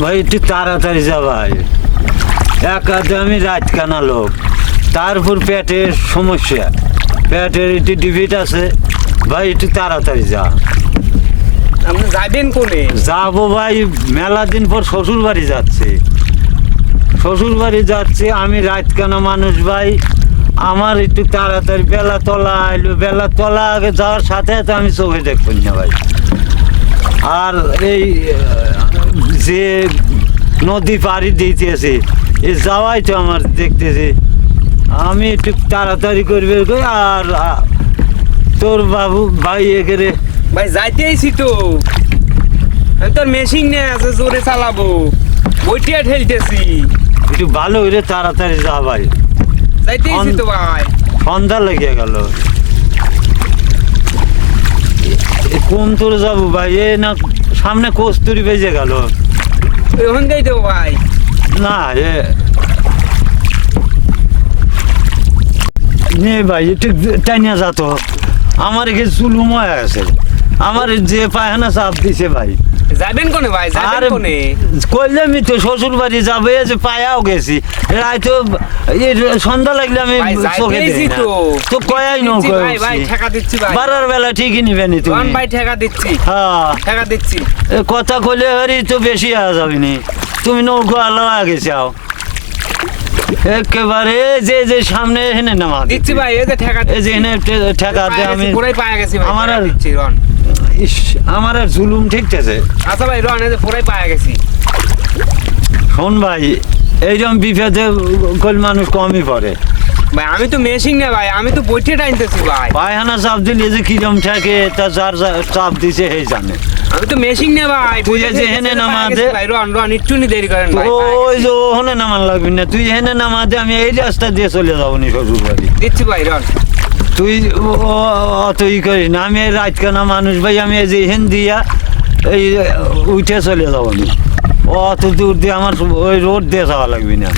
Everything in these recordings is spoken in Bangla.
ভাই একটু তাড়াতাড়ি যা ভাই। আমি রাত কানা লোক তারপর পেটের সমস্যা। পেটের একটু ডিভিট আছে। ভাই একটু তাড়াতাড়ি যা। আপনি যাবেন কোনে? যাব ভাই মেলা দিন পর শ্বশুর বাড়ি যাচ্ছে। শ্বশুর বাড়ি যাচ্ছে আমি রাত কানা মানুষ ভাই। আমার একটু তাড়াতাড়ি বেলা তলা আইলো। বেলা তলা আগে যাওয়ার সাথে সাথে আমি চোখে দেখবেন না ভাই। আর এই যে নদী পাড়ি দিতেছে এই যাওয়াই তো আমার দেখতেছে। আমি একটু তাড়াতাড়ি করবে আর তোর বাবু ভাই এখানে। ভাই যাইতে আইছি তো। আমি তোর মেশিন নিয়ে আছে জোরে চালাবো। বইটিয়া ঠেলতেছি। একটু ভালো করে তাড়াতাড়ি যা ভাই। যাইতে আইছি তো ভাই। সন্ধ্যা লেগে গেল। কোন তোর যাব ভাই? এ না সামনে কস্তুরি বেজে গেল। ওখান যাই তো ভাই। না এ নে ভাই টাইনা যাতো আমার এখানে চুলুম হয়ে আছে আমার যে পায়খানা চাপ দিছে ভাই। যাবেন কোনে ভাই? যাবেন কোনে? কইলে আমি তো শ্বশুর বাড়ি যাবে যে পায়াও গেছি। রাইতো এই সন্ধ্যা লাগলে আমি চোখে তো। তো কয়াই নৌ ভাই ভাই ঠেকা দিচ্ছি ভাই। বারার বেলা ঠিকই নিবে নি রন তুমি ভাই ঠেকা দিচ্ছি। হ্যাঁ। ঠেকা দিচ্ছি। কথা কইলে হরি তো বেশি আওয়া যাবে নি। তুমি নৌকো আলো আগে চাও একেবারে যে যে সামনে এখানে নামা দিচ্ছি ভাই এই যে ঠেকা এই যে ঠেকাতে আমি পুরাই পায়া গেছি ভাই আমার আর- দিচ্ছি রন। ইস, আমার আর জুলুম ঠিকতেছে আচ্ছা ভাই রন এই যে পুরাই পায়া গেছি। শোন ভাই এইরকম বিপদে কল মানুষ কমই পড়ে। ভাই আমি তো মেশিন না ভাই আমি তো বইটিয়া টাইনতেছি ভাই। পায়খানা চাপ দিলে যে কিরম থাকে তা যার চাপ দিছে সেই জানে। আমি তো মেশিন না ভাই তুই যে হেনে পায়া নামা গেছি দে। ভাই রন রন একটু নি দেরি করেন ভাই ওই যে ওখানে নামান লাগবি না তুই এখানে নামাতে আমি এই রাস্তা দিয়ে চলে যাব নি শ্বশুর বাড়ি দিচ্ছি ভাই রন তুই অত ই করিস না আমি রাতকানা মানুষ ভাই আমি এই যে হেন দিয়া এই উঠে চলে যাব নি। অত দূর দিয়ে আমার ওই রোড দিয়ে যাওয়া লাগবি না।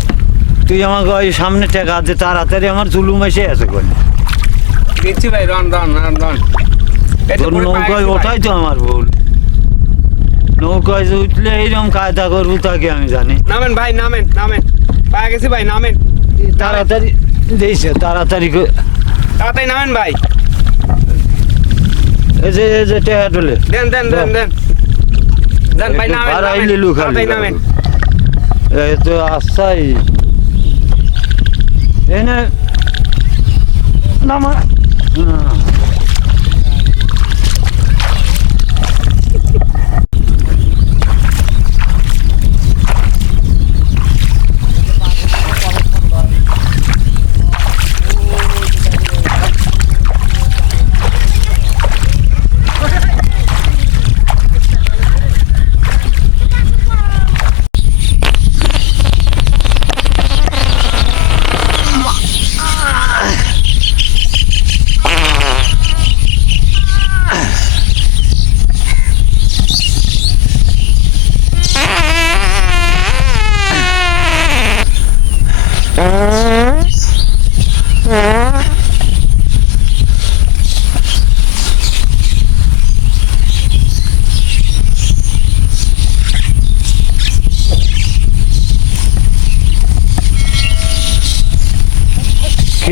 তুই আমাকে ওই সামনে টেকা দে তাড়াতাড়ি আমার জুলুম এসে আছে কোন দিচ্ছি ভাই রন রন রন রন এই তোর নৌকায় গেছি তো আমার ভুল। নৌকায় যে উঠলে এইরকম কায়দা করব তাকে আমি জানি। নামেন ভাই নামেন নামেন। পায়া গেছি ভাই নামেন। তাড়াতাড়ি দিয়েছে তাড়াতাড়ি তাড়াতাড়ি নামেন ভাই। এই যে এই যে টেহা ডলে দেন দেন দেন দেন। দেন ভাই নামেন বাড়াই নামেন। খালি। নামেন। এই তো আসাই। এনে নামা।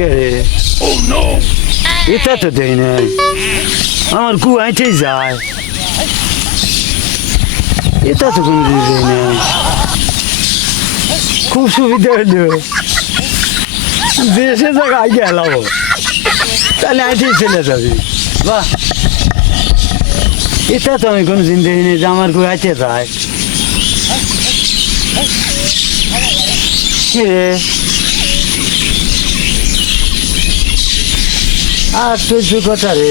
কে রে? এটা তো দেয় না আমার কু আইতে যায়। এটা তো কোনো দিন দেয় না খুব সুবিধা হলো দেশে জায়গায় গেল তাহলে আইতেই চলে যাবি। বাহ। এটা তো আমি কোনো দিন দেখিনি যে আমার কু আইতে যায়। কে রে আশ্চর্য কথা রে